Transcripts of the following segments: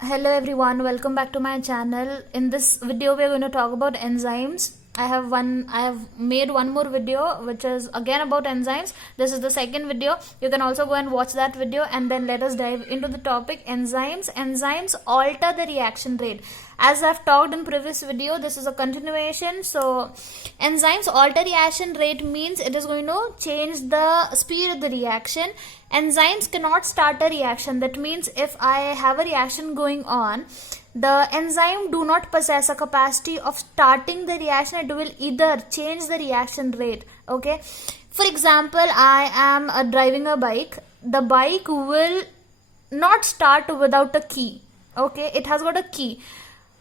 Hello everyone, welcome back to my channel. In this video we are going to talk about enzymes. I have made one more video which is again about enzymes. This is the second video. You can also go and watch that video, and then let us dive into the topic enzymes. Enzymes alter the reaction rate. As I've talked in previous video, this is a continuation. So enzymes alter reaction rate means it is going to change the speed of the reaction. Enzymes cannot start a reaction. That means if I have a reaction going on, the enzyme do not possess a capacity of starting the reaction. It will either change the reaction rate. Okay, for example, I am driving a bike. The bike will not start without a key. Okay, it has got a key.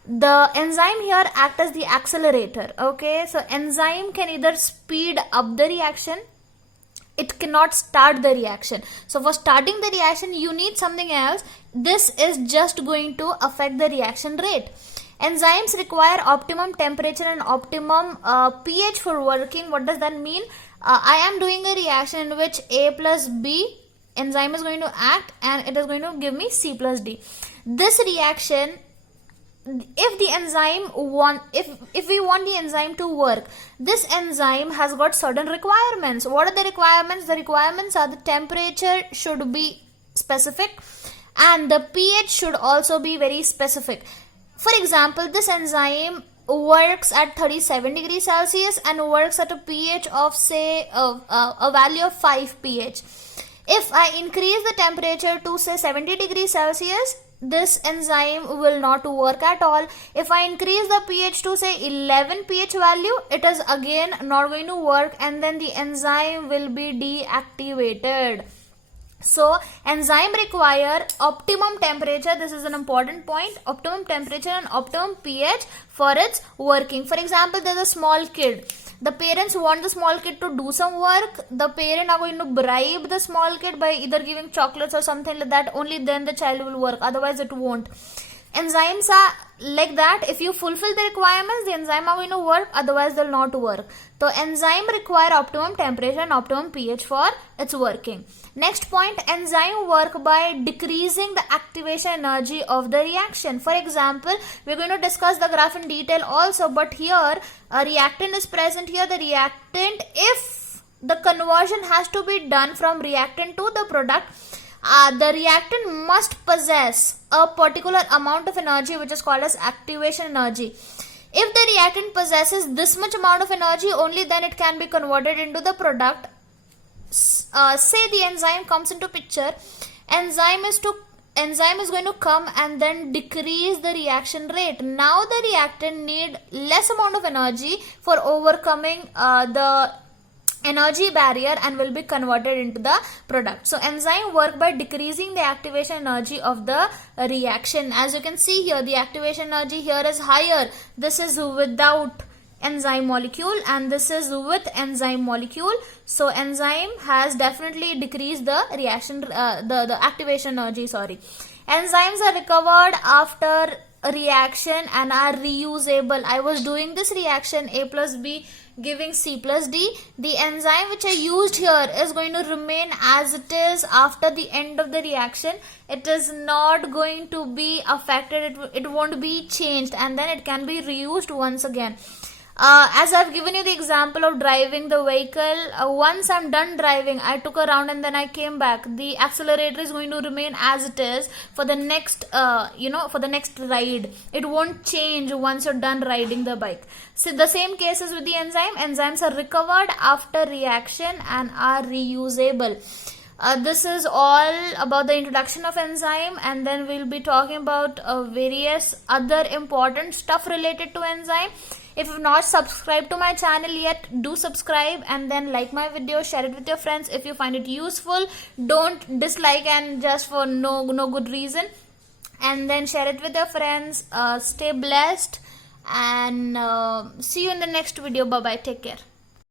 The enzyme here act as the accelerator. Okay, so enzyme can either speed up the reaction, it cannot start the reaction. So for starting the reaction you need something else. This is just going to affect the reaction rate. Enzymes require optimum temperature and optimum pH for working. What does that mean? I am doing a reaction in which A plus B enzyme is going to act, and it is going to give me C plus D. This reaction, if the enzyme if we want the enzyme to work, this enzyme has got certain requirements. What are the requirements? The requirements are the temperature should be specific and the pH should also be very specific. For example, this enzyme works at 37 degrees Celsius and works at a pH of say a value of 5 pH. If I increase the temperature to say 70 degrees Celsius, this enzyme will not work at all. If I increase the pH to say 11 pH value, it is again not going to work, and then the enzyme will be deactivated. So enzyme require optimum temperature. This is an important point. Optimum temperature and optimum pH for its working. For example, there is a small kid. The parents want the small kid to do some work. The parent are going to bribe the small kid by either giving chocolates or something like that. Only then the child will work. Otherwise it won't. Enzymes are like that. If you fulfill the requirements, the enzyme are going to work. Otherwise they will not work. So enzyme require optimum temperature and optimum pH for its working. Next point, enzyme work by decreasing the activation energy of the reaction. For example, we are going to discuss the graph in detail also, but here a reactant is present here. The reactant, if the conversion has to be done from reactant to the product, the reactant must possess a particular amount of energy which is called as activation energy. If the reactant possesses this much amount of energy, only then it can be converted into the product. Say the enzyme comes into picture. Enzyme is going to come and then decrease the reaction rate. Now the reactant need less amount of energy for overcoming the energy barrier and will be converted into the product. So enzyme work by decreasing the activation energy of the reaction. As you can see here, the activation energy here is higher. This is without enzyme molecule and this is with enzyme molecule. So enzyme has definitely decreased the reaction the activation energy. Enzymes are recovered after a reaction and are reusable. I was doing this reaction A plus B giving C plus D. The enzyme which I used here is going to remain as it is after the end of the reaction. It is not going to be affected. It won't be changed, and then it can be reused once again. As I've given you the example of driving the vehicle, once I'm done driving, I took a round and then I came back. The accelerator is going to remain as it is for the next, for the next ride. It won't change once you're done riding the bike. So the same case is with the enzyme. Enzymes are recovered after reaction and are reusable. This is all about the introduction of enzyme, and then we'll be talking about various other important stuff related to enzyme. If you've not subscribed to my channel yet, do subscribe and then like my video, share it with your friends if you find it useful. Don't dislike and just for no good reason, and then share it with your friends. Stay blessed and see you in the next video. Bye bye, take care.